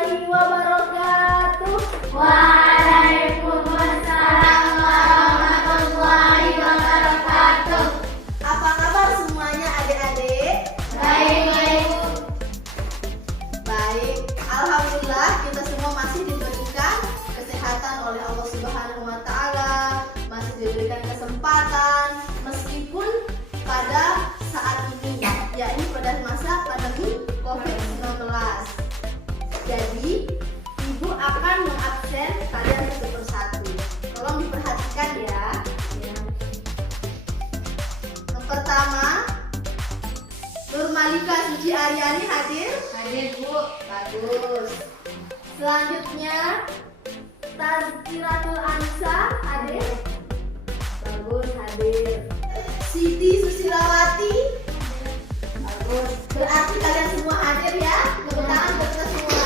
warahmatullahi wabarakatuh. Waalaikumsalam warahmatullahi wabarakatuh. Apa kabar semuanya adik-adik? Baik. Baik, alhamdulillah kita semua masih diberikan kesehatan oleh Allah Subhanahu wa taala, masih diberikan kesempatan meskipun pada saat ini, yakni pada masa pandemi COVID-19. Jadi, Ibu akan mengabsen kalian satu persatu. Tolong diperhatikan ya. Yang pertama, Nurmalika Suci Aryani hadir? Hadir, Bu. Bagus. Selanjutnya, Tazkiratul Ansa hadir? Bagus, hadir. Siti Susilawati? Bagus. Berarti kalian semua hadir ya? Tepuk tangan buat kita semua.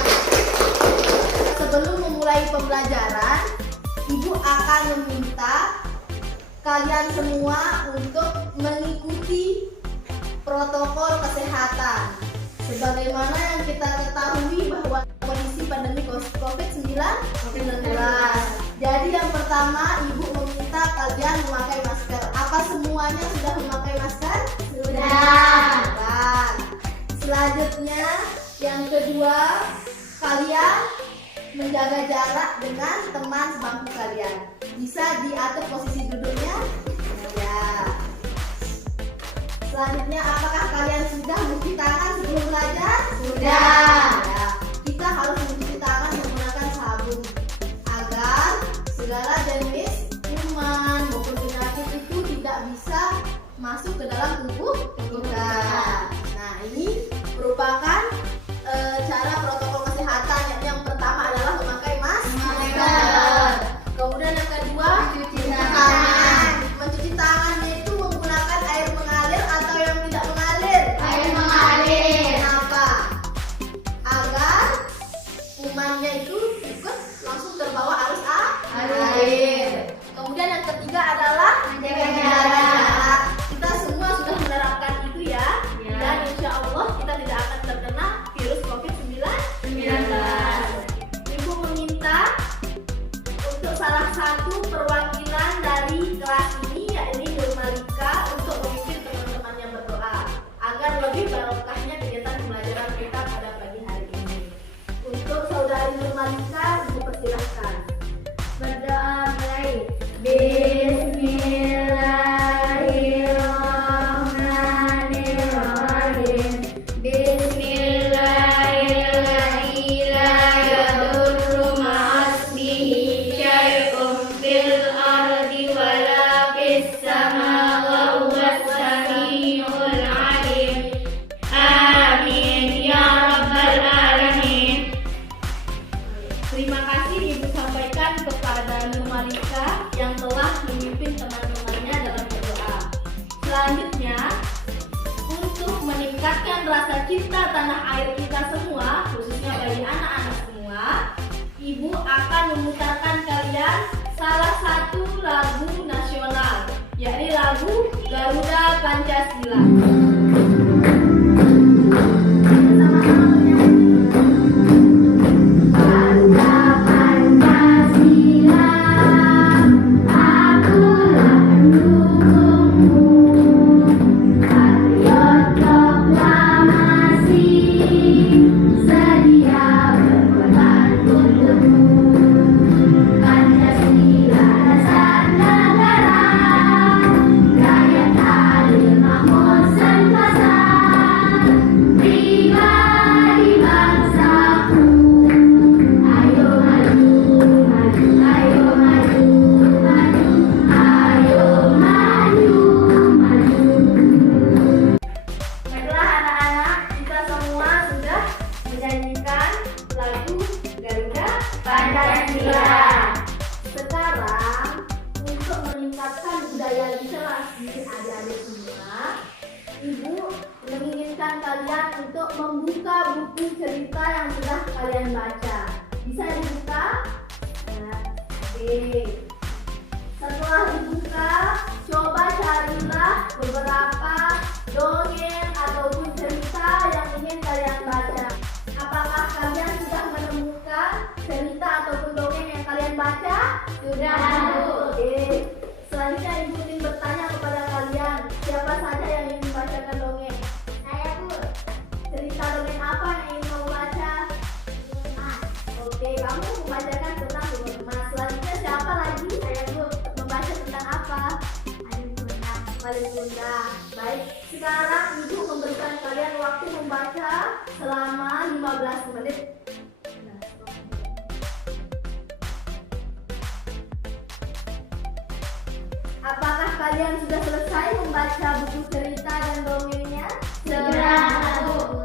Sebelum memulai pembelajaran, Ibu akan meminta kalian semua untuk mengikuti protokol kesehatan. Sebagaimana yang kita ketahui bahwa kondisi pandemi COVID-19. Jadi yang pertama, Ibu meminta kalian memakai masker. Apa semuanya sudah memakai masker? Sudah. Baik. Selanjutnya, yang kedua, kalian menjaga jarak dengan teman sebangku kalian. Bisa diatur posisi duduknya? Ya. Selanjutnya, apakah kalian sudah mencuci tangan sebelum belajar? Sudah. Ya. Kita harus mencuci tangan menggunakan sabun agar segala jenis kuman maupun penyakit itu tidak bisa masuk ke dalam tubuh kita. Nah, ini merupakan cara protokol kesehatan. Yang pertama adalah memakai masker. Kemudian yang kedua, Mencuci tangan. Mencuci tangannya itu menggunakan air mengalir atau yang tidak mengalir? Air mengalir. Kenapa? Agar kumannya itu ikut langsung terbawa arus air. Kemudian yang ketiga adalah Menjaga jarak. Kita semua sudah menerapkan itu ya. Ya. Dan insya Allah kita tidak akan terkena virus COVID-19. Ibu meminta untuk salah satu perwakilan dari kelas ini, yakni Nurmalika, untuk memimpin teman-temannya berdoa agar lebih barokahnya kegiatan pembelajaran kita pada pagi hari ini. Untuk saudari Nurmalika, Ibu persilahkan. Berdoa mulai. Bismillahirrahmanirrahim. Bismillahirrahmanirrahim. La yadurru ma'asmihi syai'un fil ardi wala fis sama wa huwas sami'ul alim. Amin ya rabbal alamin. Terima kasih Ibu sampaikan kepada Nurmalika yang telah memimpin teman-temannya dalam berdoa. Selanjutnya, untuk meningkatkan rasa cinta tanah air kita semua, khususnya bagi anak-anak semua, Ibu akan memutarkan kalian salah satu lagu nasional, yakni lagu Garuda Pancasila. Baiklah anak-anak, kita semua sudah menyanyikan lagu Garuda Pancasila. Sekarang, untuk meningkatkan budaya literasi adik-adik semua, Ibu menginginkan kalian untuk membuka buku cerita yang sudah kalian baca. Bisa dibuka? Nah, oke. Setelah dibuka, coba carilah beberapa dongeng ataupun cerita yang ingin kalian baca. Apakah kalian sudah menemukan Bunda. Baik, sekarang Ibu memberikan kalian waktu membaca selama 15 menit. Apakah kalian sudah selesai membaca buku cerita dan dongengnya? Sudah, Bu.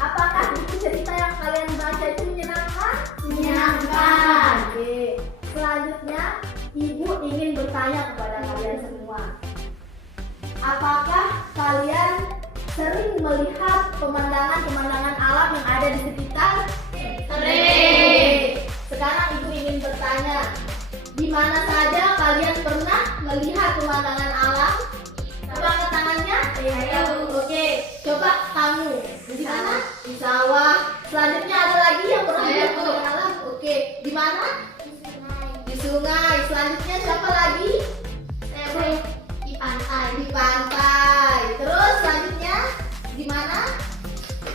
Apakah buku cerita yang kalian baca itu menyenangkan? Menyenangkan. Oke. Selanjutnya, Ibu ingin bertanya kepada kalian semua. Apakah kalian sering melihat pemandangan-pemandangan alam yang ada di sekitar? Sering. Sekarang Ibu ingin bertanya, di mana saja kalian pernah melihat pemandangan alam? Coba angkat tangannya. Ayo. Oke, coba kamu di mana? Di sawah. Selanjutnya ada lagi yang pernah Saya, melihat Bu. pemandangan alam? Oke, di mana? Di sungai. Selanjutnya siapa lagi? Saya, Bu, di pantai. Di pantai. Terus selanjutnya di mana?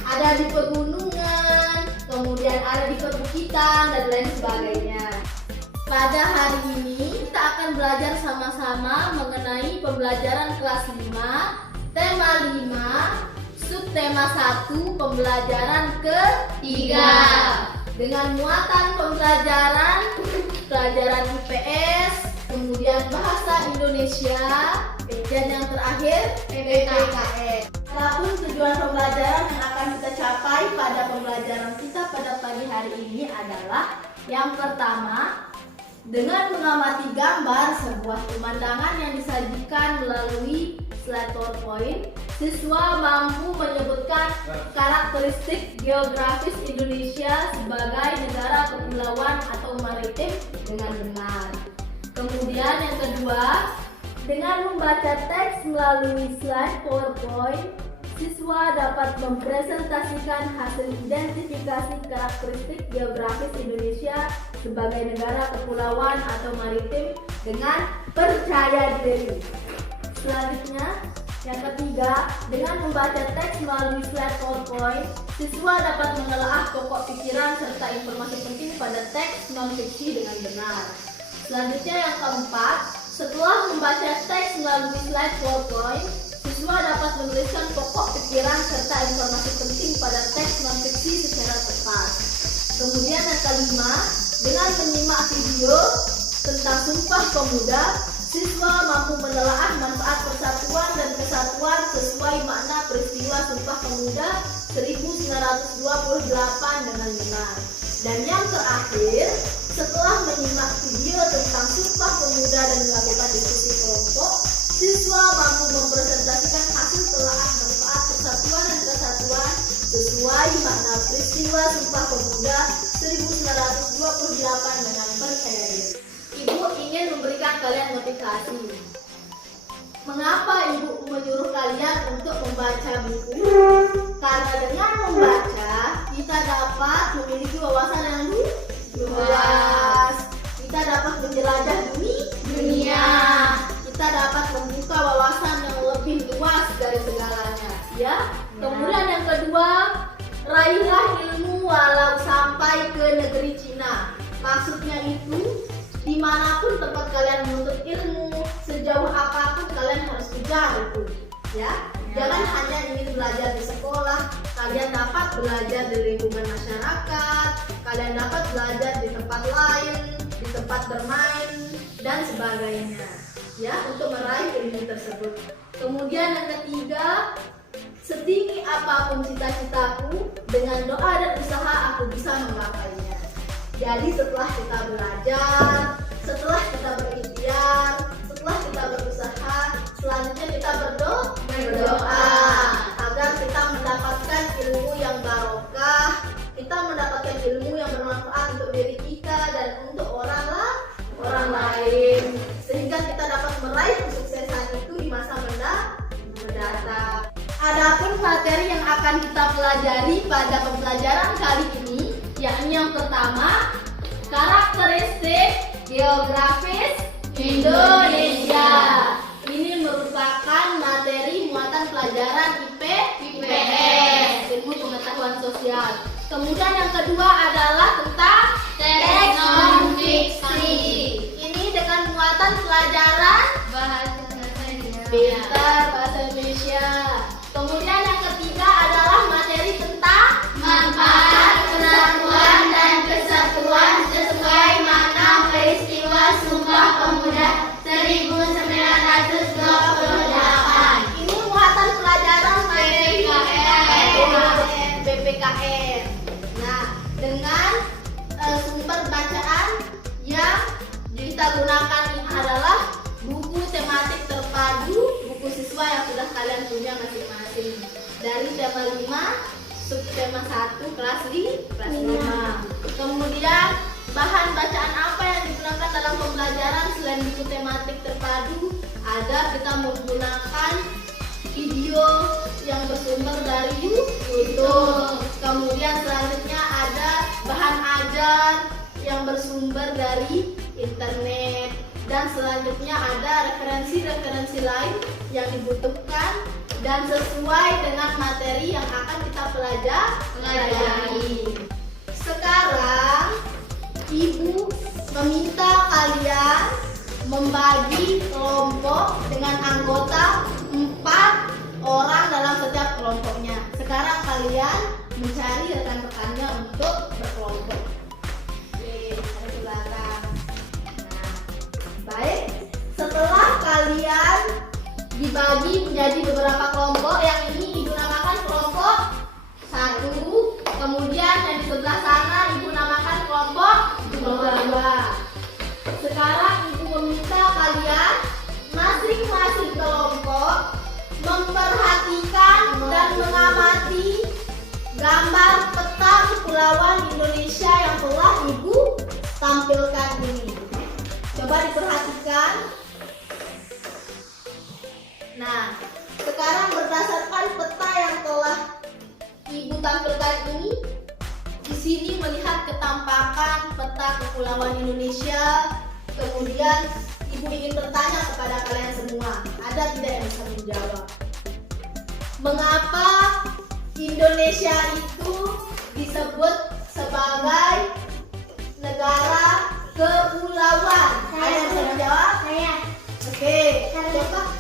Ada di pegunungan, kemudian ada di perbukitan dan lain sebagainya. Pada hari ini kita akan belajar sama-sama mengenai pembelajaran kelas 5, tema 5, subtema 1, pembelajaran ketiga. Dengan muatan pembelajaran IPS, kemudian bahasa Indonesia, dan yang terakhir PPKN. Adapun tujuan pembelajaran yang akan kita capai pada pembelajaran kita pada pagi hari ini adalah yang pertama, dengan mengamati gambar sebuah pemandangan yang disajikan melalui slide PowerPoint, siswa mampu menyebutkan karakteristik geografis Indonesia sebagai negara kepulauan atau maritim dengan benar. Kemudian yang kedua, dengan membaca teks melalui slide PowerPoint, siswa dapat mempresentasikan hasil identifikasi karakteristik geografis Indonesia sebagai negara kepulauan atau maritim dengan percaya diri. Selanjutnya, yang ketiga, dengan membaca teks melalui slide PowerPoint, siswa dapat menelaah pokok pikiran serta informasi penting pada teks non-fiksi dengan benar. Selanjutnya yang keempat, setelah membaca teks melalui slide PowerPoint, siswa dapat menuliskan pokok pikiran serta informasi penting pada teks non-fiksi secara tepat. Kemudian yang kelima, dengan menyimak video tentang Sumpah Pemuda, siswa mampu menelaah manfaat persatuan dan kesatuan sesuai makna peristiwa Sumpah Pemuda 1928 dengan benar. Dan yang terakhir, setelah menyimak video tentang Sumpah Pemuda dan melakukan diskusi kelompok, siswa mampu mempresentasikan hasil telaah manfaat persatuan dan kesatuan sesuai makna peristiwa Sumpah Pemuda 1928 dengan percaya diri. Ibu ingin memberikan kalian motivasi. Mengapa Ibu menyuruh kalian untuk membaca buku? Karena dengan membaca, kita dapat memiliki wawasan yang luas. Kita dapat menjelajah dunia. Kita dapat membuka wawasan yang lebih luas dari segalanya. Ya. Kemudian yang kedua, raihlah ilmu walau sampai ke negeri Cina. Maksudnya itu, dimanapun tempat kalian menuntut ilmu, sejauh apapun kalian harus kejar itu, ya. Jangan hanya ingin belajar di sekolah, kalian dapat belajar di lingkungan masyarakat, kalian dapat belajar di tempat lain, di tempat bermain dan sebagainya, ya, untuk meraih ilmu tersebut. Kemudian yang ketiga, setinggi apapun cita-citaku, dengan doa dan usaha aku bisa menggapainya. Jadi setelah kita belajar, setelah kita berikhtiar, setelah kita berusaha, selanjutnya kita berdoa agar kita mendapatkan ilmu yang barokah, kita mendapatkan ilmu yang bermanfaat untuk diri kita dan untuk orang lain, sehingga kita dapat meraih kesuksesan itu di masa mendatang. Adapun materi yang akan kita pelajari pada pembelajaran kali ini, yakni yang pertama, karakteristik geografis Indonesia. Ini merupakan materi muatan pelajaran IPS, ilmu pengetahuan sosial. Kemudian yang kedua adalah tentang teks non-fiksi. Ini dengan muatan pelajaran Bahasa Pintar bahasa Indonesia. Kemudian yang ketiga adalah materi tentang Manfaat persatuan dan kesatuan sesuai makna peristiwa Sumpah Pemuda 1928. ini muatan pelajaran materi BPKN. BPKN. Nah, dengan sumber bacaan yang kita gunakan ini adalah buku tematik terpadu, buku siswa yang sudah kalian punya masing-masing. Dari tema 5, subtema 1 kelas 5. Kemudian bahan bacaan apa yang digunakan dalam pembelajaran selain buku tematik terpadu? Ada kita menggunakan video yang bersumber dari YouTube. Kemudian selanjutnya ada bahan ajar yang bersumber dari internet. Dan selanjutnya ada referensi-referensi lain yang dibutuhkan dan sesuai dengan materi yang akan kita pelajari. Sekarang Ibu meminta kalian membagi kelompok dengan anggota 4 orang dalam setiap kelompoknya. Sekarang kalian mencari rekan-rekannya untuk berkelompok. Oke, saya ke belakang. Nah, baik. Setelah kalian dibagi menjadi beberapa kelompok, yang ini Ibu namakan kelompok 1. Kemudian yang di sebelah sana Ibu namakan kelompok 2. Sekarang Ibu meminta kalian masing-masing kelompok memperhatikan dan mengamati gambar peta kepulauan Indonesia yang telah Ibu tampilkan ini. Coba diperhatikan. Nah, sekarang berdasarkan peta yang telah Ibu tampilkan ini, di sini melihat ketampakan peta kepulauan Indonesia. Kemudian Ibu ingin bertanya kepada kalian semua, ada tidak yang bisa menjawab? Mengapa Indonesia itu disebut sebagai negara kepulauan? Ada yang bisa menjawab? Saya. Oke, coba.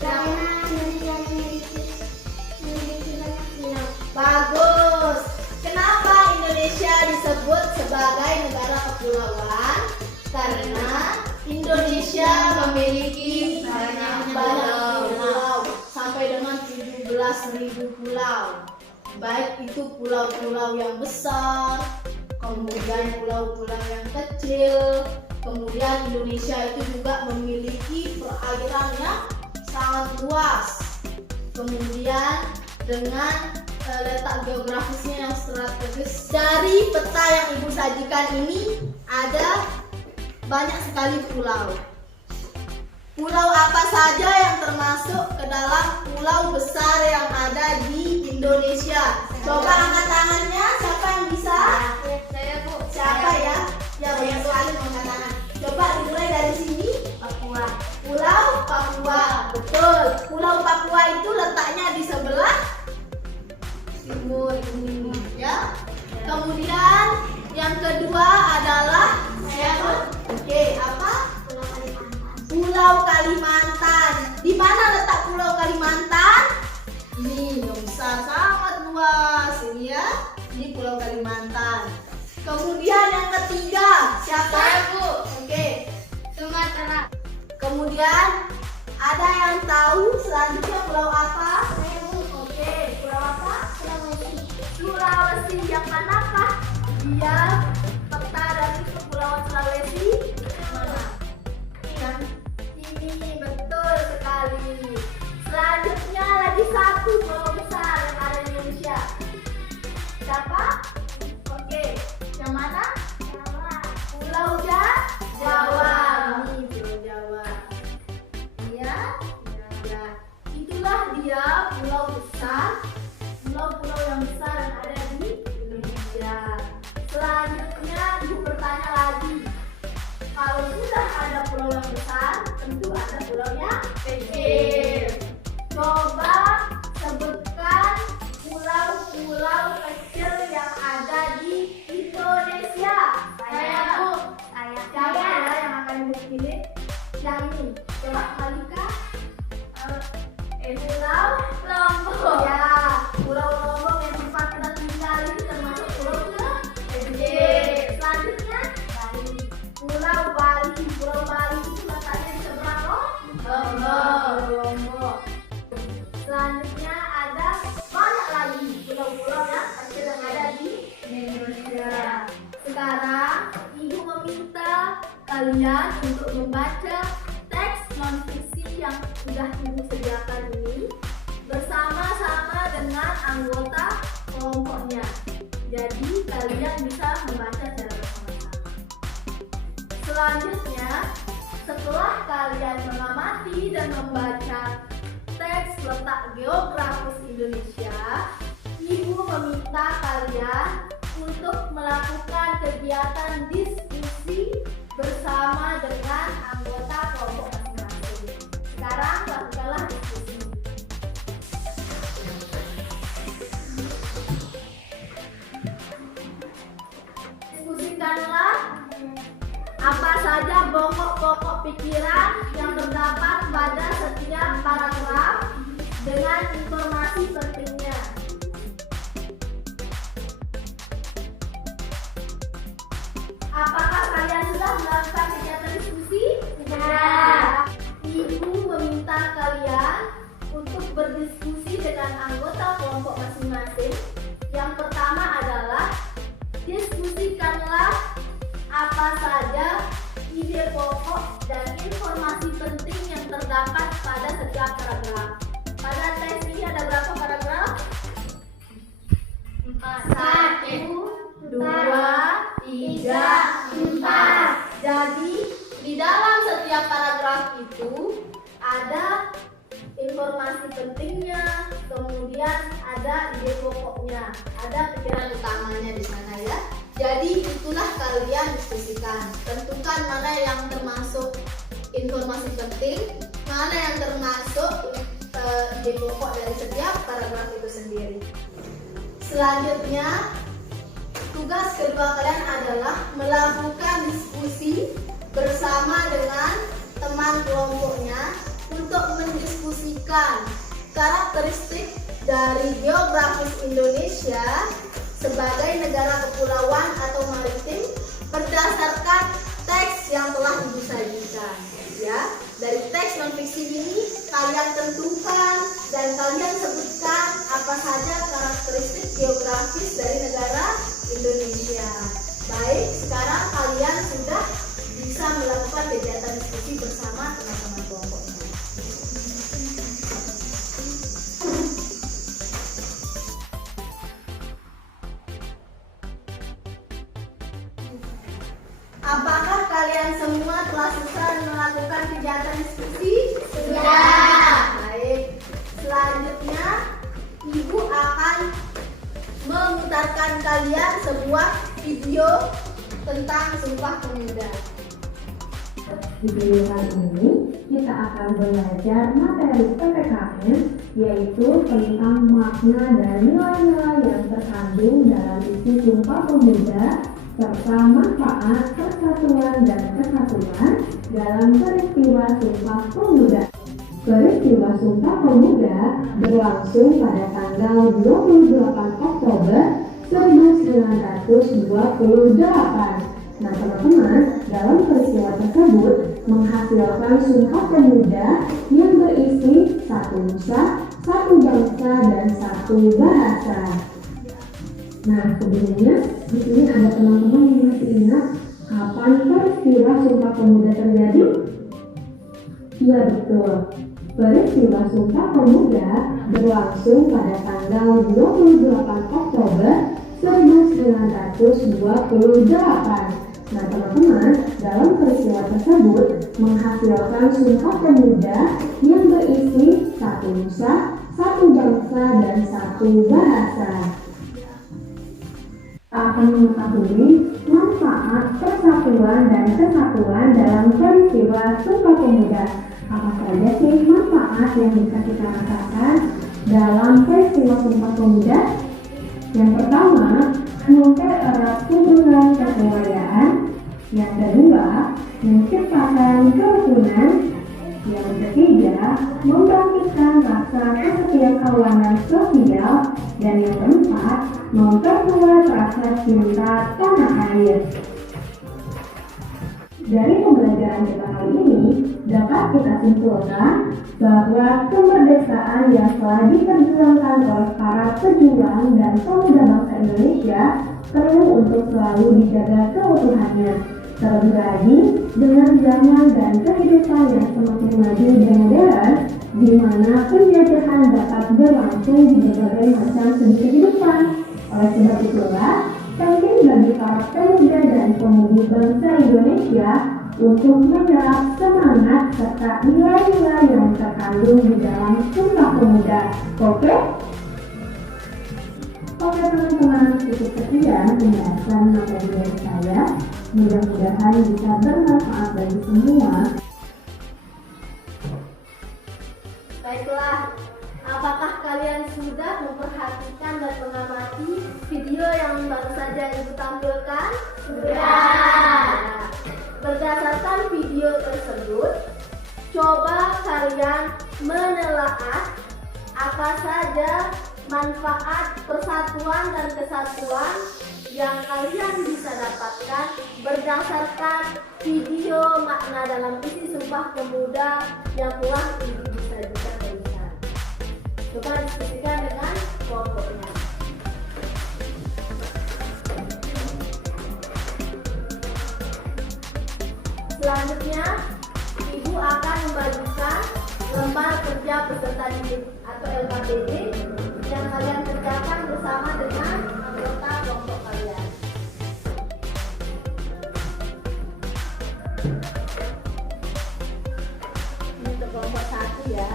Karena Indonesia memiliki banyak pulau. Bagus. Kenapa Indonesia disebut sebagai negara kepulauan? Karena Indonesia memiliki banyak pulau, sampai dengan 17.000 pulau. Baik itu pulau-pulau yang besar, kemudian pulau-pulau yang kecil. Kemudian Indonesia itu juga memiliki perairan yang sangat luas. Kemudian dengan letak geografisnya yang strategis. Dari peta yang Ibu sajikan ini ada banyak sekali pulau. Pulau apa saja yang termasuk ke dalam pulau besar yang ada di Indonesia? Coba angkat tangannya, siapa yang bisa? Saya, Bu. Siapa ya? Ya, banyak sekali angkat tangan. Coba dimulai dari sini. Papua. Pulau Papua, betul. Pulau Papua itu letaknya di sebelah timur ini, ya. Kemudian yang kedua adalah Oke, apa? Pulau Kalimantan. Pulau Kalimantan. Di mana letak Pulau Kalimantan? Ini yang besar, sangat luas ini ya. Ini Pulau Kalimantan. Kemudian yang ketiga, siapa? Saya, Bu. Oke. Sumatera. Kemudian ada yang tahu selanjutnya pulau apa? Saya, Bu. Oke, pulau apa? Sulawesi. Sulawesi. Yang manakah dia peta dari kepulauan Sulawesi? Mana? Yang ini, betul sekali. Selanjutnya lagi satu pulau besar yang ada di Indonesia. Siapa? Oke, yang mana? Jawa. Pulau Jawa. Ini Pulau Jawa. Iya. Ya. Itu Pulau Lombok. Ya, Pulau Lombok yang tempat kita tinggal ini termasuk pulau kecil. Selanjutnya Bali. Pulau Bali. Pulau Bali itu letaknya di seberang Lombok. Selanjutnya ada banyak lagi pulau-pulau yang kecil yang ada di Indonesia. Sekarang Ibu meminta kalian untuk membaca teks non-fiksi yang sudah Ibu sediakan ini bersama-sama dengan anggota kelompoknya. Jadi kalian bisa membaca secara bersama-sama. Selanjutnya, setelah kalian mengamati dan membaca teks letak geografis Indonesia, Ibu meminta kalian untuk melakukan kegiatan diskusi bersama dengan anggota kelompok masing-masing. Sekarang lakukanlah diskusi. Diskusikanlah apa saja pokok-pokok pikiran yang terdapat pada setiap paragraf dengan informasi pentingnya. Apakah kalian sudah melakukan kegiatan diskusi? Ya. Ibu meminta kalian untuk berdiskusi dengan anggota kelompok masing-masing. Yang pertama adalah diskusikanlah apa saja ide pokok dan informasi penting yang terdapat pada setiap paragraf. Pada teks ini ada berapa paragraf? 1, 2, 3, 4. Jadi di dalam setiap paragraf itu ada informasi pentingnya, kemudian ada ide pokoknya, ada pikiran utamanya di sana ya. Jadi itulah kalian diskusikan. Tentukan mana yang termasuk informasi penting, mana yang termasuk ide pokok dari setiap paragraf itu sendiri. Selanjutnya, tugas kedua kalian adalah melakukan diskusi bersama dengan teman kelompoknya untuk mendiskusikan karakteristik dari geografis Indonesia sebagai negara kepulauan atau maritim berdasarkan teks yang telah Ibu sajikan. Ya, dari teks non-fiksi ini kalian tentukan dan kalian sebutkan apa saja karakteristik geografis dari negara Indonesia. Baik, sekarang kalian sudah bisa melakukan kegiatan diskusi bersama teman-teman kelompoknya. Apakah kalian semua telah selesai melakukan kegiatan diskusi? Sudah. Baik. Selanjutnya, Ibu akan memutarkan kalian sebuah video tentang Sumpah Pemuda. Di video kali ini, kita akan belajar materi PPKN, yaitu tentang makna dan nilai-nilai yang terkandung dalam isi Sumpah Pemuda serta manfaat persatuan dan kesatuan dalam peristiwa Sumpah Pemuda. Peristiwa Sumpah Pemuda berlangsung pada tanggal 28 Oktober 1928. Nah teman-teman, dalam peristiwa tersebut menghasilkan Sumpah Pemuda yang berisi satu nusa, satu bangsa, dan satu bahasa. Nah sebelumnya di sini ada teman-teman yang masih ingat kapan peristiwa Sumpah Pemuda terjadi? Iya betul. Peristiwa Sumpah Pemuda berlangsung pada tanggal 28 Oktober 1928. Nah teman-teman, dalam peristiwa tersebut menghasilkan Sumpah Pemuda yang berisi satu nusa, satu bangsa, dan satu bahasa. Akan mengetahui manfaat persatuan dan kesatuan dalam peristiwa Sumpah Pemuda. Apa saja sih manfaat yang bisa kita rasakan dalam peristiwa Sumpah Pemuda? Yang pertama, mempererat hubungan kebudayaan. Yang kedua, menciptakan kerukunan. Yang ketiga, membangkitkan rasa Dan yang keempat, memperkuat rasa cinta tanah air. Dari pembelajaran kita kali ini, dapat kita simpulkan bahwa kemerdekaan yang telah diperjuangkan oleh para pejuang dan pemuda bangsa Indonesia perlu untuk selalu dijaga keutuhannya. Terlebih lagi dengan zaman dan kehidupan yang semakin maju dan modern, di mana penjajahan dapat berlangsung di berbagai macam segi kehidupan. Oleh sebab itulah, penting bagi para pemuda dan pemudi bangsa Indonesia untuk menyerap semangat serta nilai-nilai yang terkandung di dalam Sumpah Pemuda. Oke? Oke teman-teman, cukup sekian pembahasan materi dari saya. Mudah-mudahan bisa bermanfaat bagi semua. Baiklah, apakah kalian sudah memperhatikan dan mengamati video yang baru saja Ibu tampilkan? Sudah. Berdasarkan video tersebut, coba kalian menelaah apa saja manfaat persatuan dan kesatuan yang kalian bisa dapatkan berdasarkan video makna dalam isi Sumpah Pemuda yang telah Ibu disajikan barusan. Coba diskusikan dengan kelompoknya. Selanjutnya, Ibu akan membagikan lembar kerja peserta didik atau LKPD yang kalian kerjakan bersama dengan anggota kelompok kalian. Ini untuk kelompok 1 ya.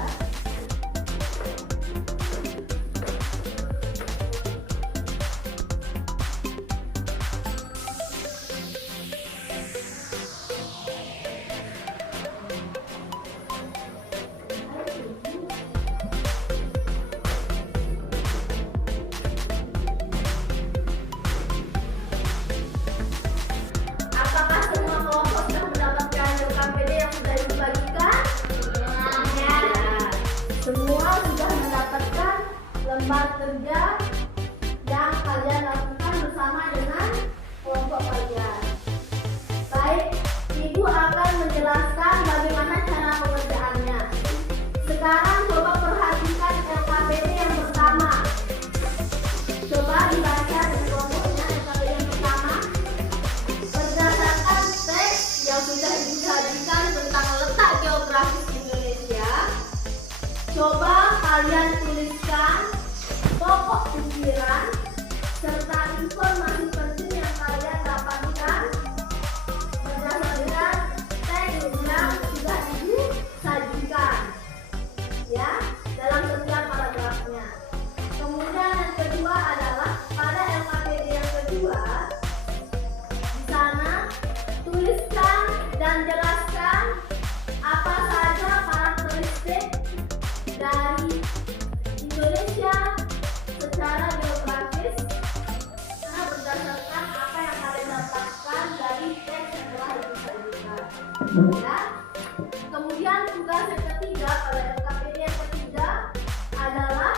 Apakah semua kelompok sudah mendapatkan LKPD yang sudah dibagikan? Ya. Semua sudah mendapatkan lembar kerja yang kalian lakukan bersama dengan kelompok kalian. Baik, Ibu akan menjelaskan bagaimana cara pengerjaannya. Sekarang coba perhatikan LKPD yang pertama. Coba dibaca dari kelompoknya LKPD yang pertama. Berdasarkan teks yang sudah disajikan tentang letak geografis Indonesia, coba kalian tuliskan pokok pikiran serta informasi penting yang kalian dapatkan berdasarkan teks yang sudah disajikan ya dalam setiap paragrafnya. Kemudian yang kedua adalah pada LKPD yang kedua, di sana tuliskan dan jelaskan apa saja karakteristik dari Indonesia secara geografis karena berdasarkan apa yang kalian dapatkan dari teks yang telah disajikan. Ya. Kemudian tugas yang ketiga pada LKPD yang ketiga adalah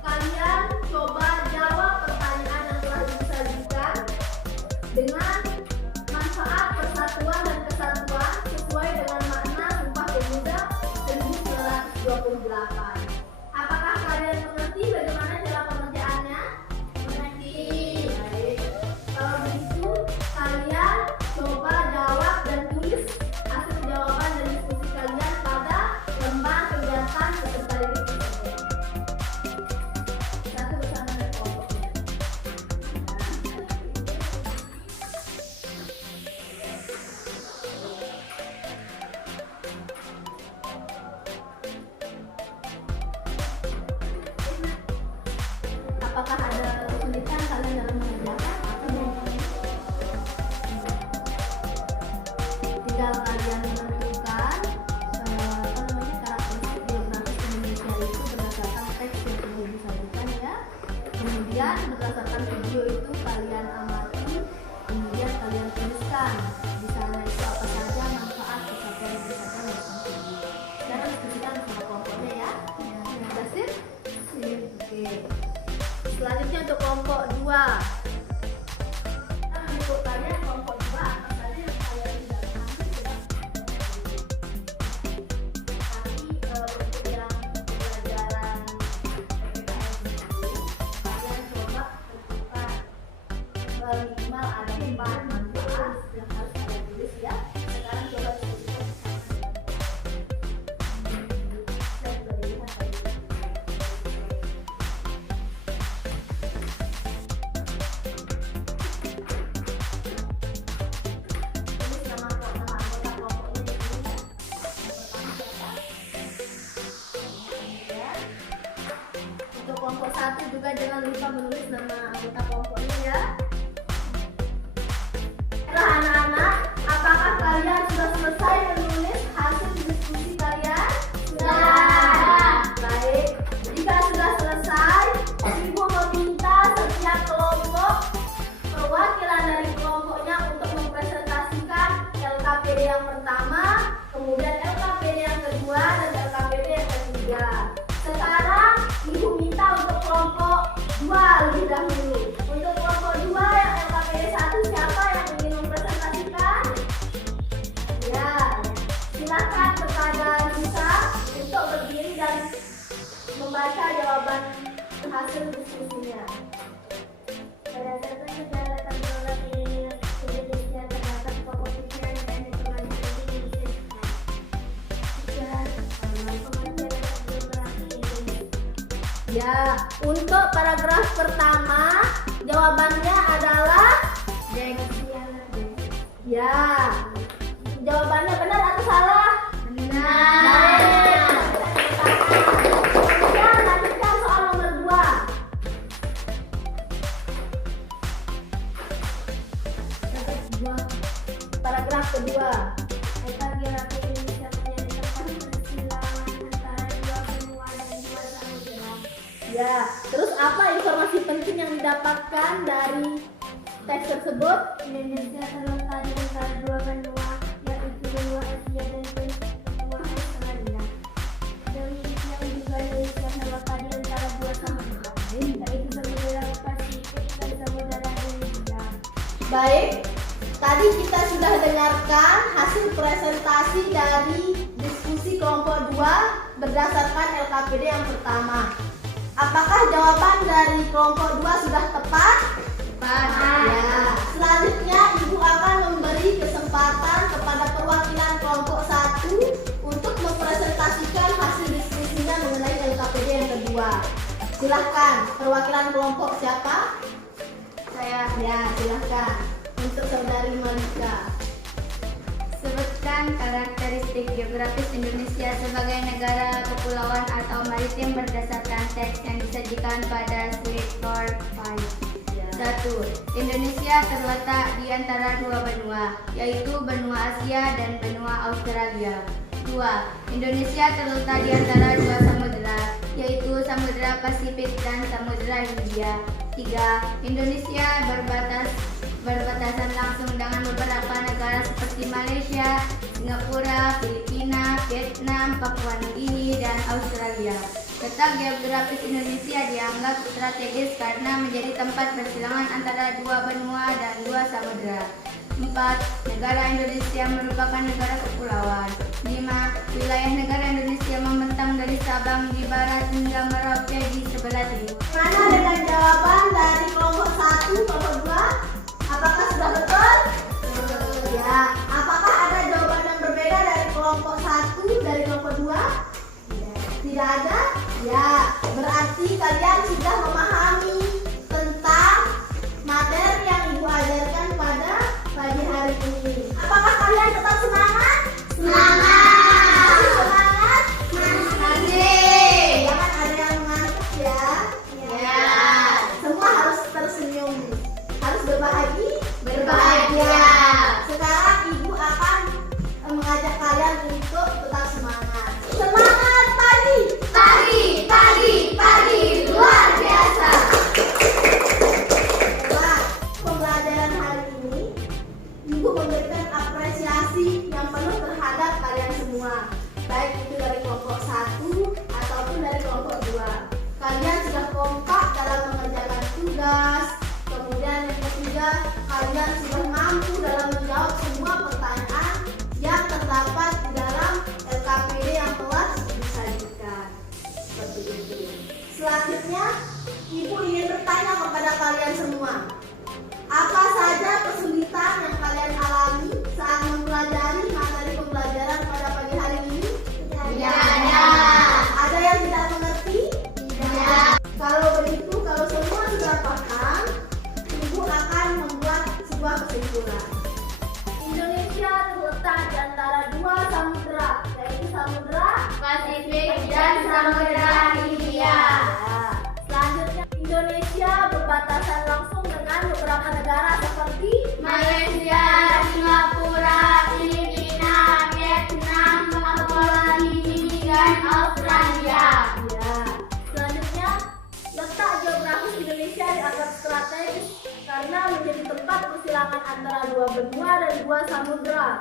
kalian coba jawab pertanyaan yang telah disajikan dengan manfaat persatuan dan kesatuan sesuai dengan makna Sumpah Pemuda 1928. Apakah kalian mengerti bagaimana cara pengerjaannya? Mengerti. Baik. Kalau begitu, kalian coba jawab dan tulis hasil jawaban dan diskusi kalian pada lembar kegiatan peserta didik tersebut. Satu bersama dengan kelompoknya. Apakah ada kesulitan kalian dalam mengerjakan? Tinggal kalian menentukan karakteristik geografis Indonesia itu berdasarkan teks yang sudah disajikan ya. Kemudian berdasarkan video itu kalian amati, kemudian kalian tuliskan di sana itu apa saja manfaat persatuan dan kesatuan dalam video. Dan diskusikan bersama kelompoknya ya. Sudah sip? Sip. Oke. kelompok 1 juga jangan lupa menulis nama anggota kelompoknya ya. Nah, anak-anak, apakah kalian sudah selesai menulis hasil diskusi kalian? Sudah. Baik, jika sudah selesai, Ibu meminta setiap kelompok perwakilan dari kelompoknya untuk mempresentasikan LKPD yang pertama, kemudian LKPD yang kedua, dan LKPD yang ketiga. Sekarang Ibu minta untuk kelompok 2 lebih dahulu. Untuk kelompok 2 yang LKPD 1, siapa yang ingin mempresentasikan? Ya, silakan kepada Nisa untuk berdiri dan membaca jawaban hasil diskusinya. Berdasarkan segala tabel Indonesia terdapat pokok pikiran dan informasi penting yang disajikan. Pengertian geografi Indonesia. Ya, untuk paragraf pertama jawabannya adalah ya. Jawabannya benar atau salah? Benar. Kemudian lanjutkan soal nomor 2. Paragraf kedua. Peta geografi Indonesia menjadi tempat persilangan antara dua benua dan dua samudera. Ya, terus apa informasi penting yang didapatkan dari teks tersebut? Indonesia terletak di antara dua benua, yaitu benua Asia dan benua Australia. Demikian juga Indonesia terletak di antara dua samudera, yaitu Samudra Pasifik dan Samudra Hindia. Baik, tadi kita sudah dengarkan hasil presentasi dari diskusi kelompok 2 berdasarkan LKPD yang pertama. Apakah jawaban dari kelompok 2 sudah tepat? Tepat. Ya. Selanjutnya Ibu akan memberi kesempatan kepada perwakilan kelompok 1 untuk mempresentasikan hasil diskusinya mengenai LKPD yang kedua. Silahkan, perwakilan kelompok siapa? Saya. Ya, silahkan. Untuk saudari Malika. Sebutkan karakteristik geografis Indonesia sebagai negara kepulauan atau maritim berdasarkan teks yang disajikan pada slide 4. 1. Indonesia terletak di antara dua benua, yaitu benua Asia dan benua Australia. 2. Indonesia terletak di antara dua samudera, yaitu Samudra Pasifik dan Samudra Hindia. 3. Indonesia berbatasan langsung dengan beberapa negara seperti Malaysia, Singapura, Filipina, Vietnam, Papua Nugini, dan Australia. Letak geografis Indonesia dianggap strategis karena menjadi tempat persilangan antara dua benua dan dua samudera. 4. Negara Indonesia merupakan negara kepulauan. 5. Wilayah negara Indonesia membentang dari Sabang di barat hingga Merauke di sebelah timur. Mana dengan jawaban dari kelompok 1, kelompok 2? Apakah sudah betul? Ya. Apakah ada jawaban yang berbeda dari kelompok 1 dari kelompok 2? Tidak ada? Ya. Berarti kalian sudah memahami tentang materi yang Ibu ajarkan pada pagi hari ini. Apakah kalian tetap semangat? Semangat! Semangat? Semangat! Jangan ada yang mengantuk ya. Ya. Semua harus tersenyum. Harus berbahagia. Sekarang Ibu akan mengajak kalian untuk tetap semangat. Semangat pagi! Pagi! Luar biasa! Setelah pembelajaran hari ini, Ibu memberikan apresiasi yang penuh terhadap kalian semua, baik itu dari kelompok 1 ataupun dari kelompok 2. Kalian sudah kompak dalam mengerjakan tugas. Kemudian yang ketiga, kalian sudah mampu dalam menjawab semua pertanyaan yang terdapat di dalam LKPD yang telah disajikan. Seperti itu. Selanjutnya, Ibu ingin bertanya kepada kalian semua. Apa saja kesulitan yang kalian alami saat mempelajari materi pembelajaran pada pagi hari ini? Tidak ada. Ada yang tidak mengerti? Tidak. Kalau begitu, kalau semua sudah paham, Ibu akan membuat sebuah kesimpulan. Indonesia terletak di antara dua samudera, yaitu Samudra Pasifik dan Samudra Hindia. Ya. samudra.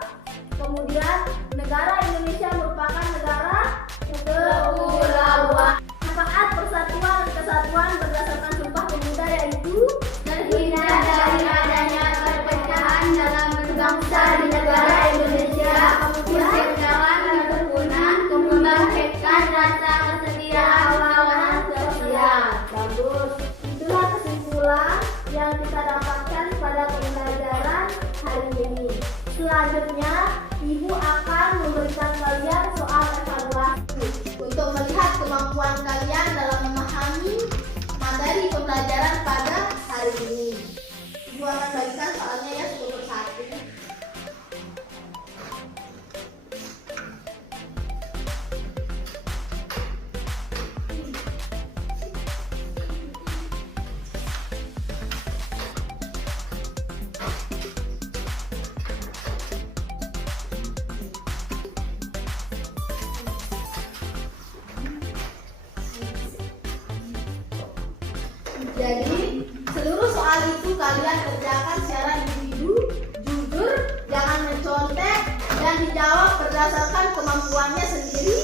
Kemudian negara Indonesia merupakan negara kepulauan. Manfaat persatuan dan kesatuan berdasarkan Sumpah Pemuda yaitu terhindar dari adanya perpecahan dalam berbangsa di negara Indonesia, menciptakan kerukunan, membangkitkan rasa kesetiaan kawan sosial. Bagus. Itulah kesimpulan yang kita dapatkan pada pembelajaran hari ini. Selanjutnya, Ibu akan memberikan kalian soal evaluasi untuk melihat kemampuan kalian dalam memahami materi pembelajaran pada hari ini. Ibu akan bagikan soalnya ya satu persatu. Jadi, seluruh soal itu kalian kerjakan secara individu, jujur, jangan mencontek, dan dijawab berdasarkan kemampuannya sendiri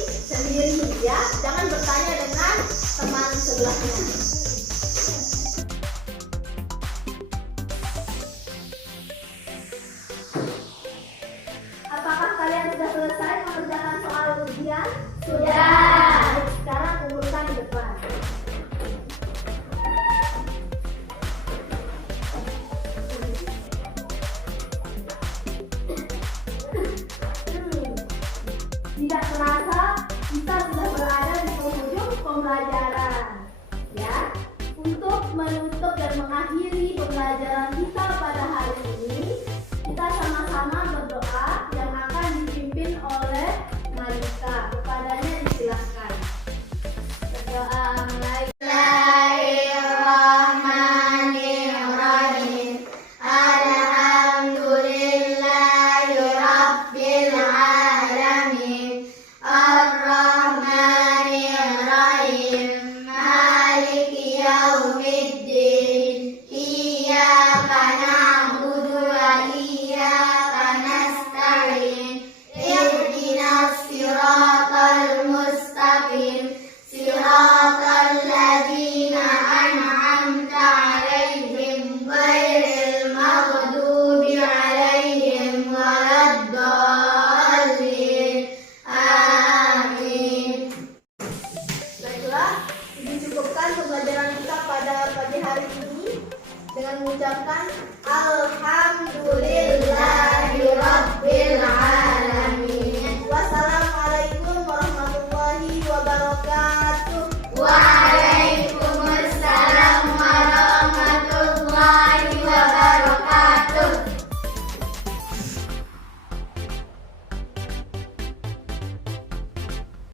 ya. Jangan bertanya dengan teman sebelahnya. Apakah kalian sudah selesai mengerjakan soal ujian? Sudah. Sekarang kumpulkan di depan. Tidak terasa kita sudah berada di penghujung pembelajaran. Ya, untuk menutup dan mengakhiri pembelajaran kita pada hari ini, kita sama-sama berdoa yang akan dipimpin oleh Malika. Kepadanya disilahkan. Berdoa mulai. Bismillahirrahmanirrahim. Alhamdulillahirabbil alamin. Ar-Rahmanir-Rahim. Maliki yaumiddin. Iyyaka na'budu wa iyyaka nasta'in. Ihdinas siratal mustaqim. Siratal ladzina an'amta 'alaihim ghairil maghdubi 'alaihim waladdallin. Amin. Baiklah, Ibu cukupkan pembelajaran kita pada pagi hari ini dengan mengucapkan Alhamdulillah.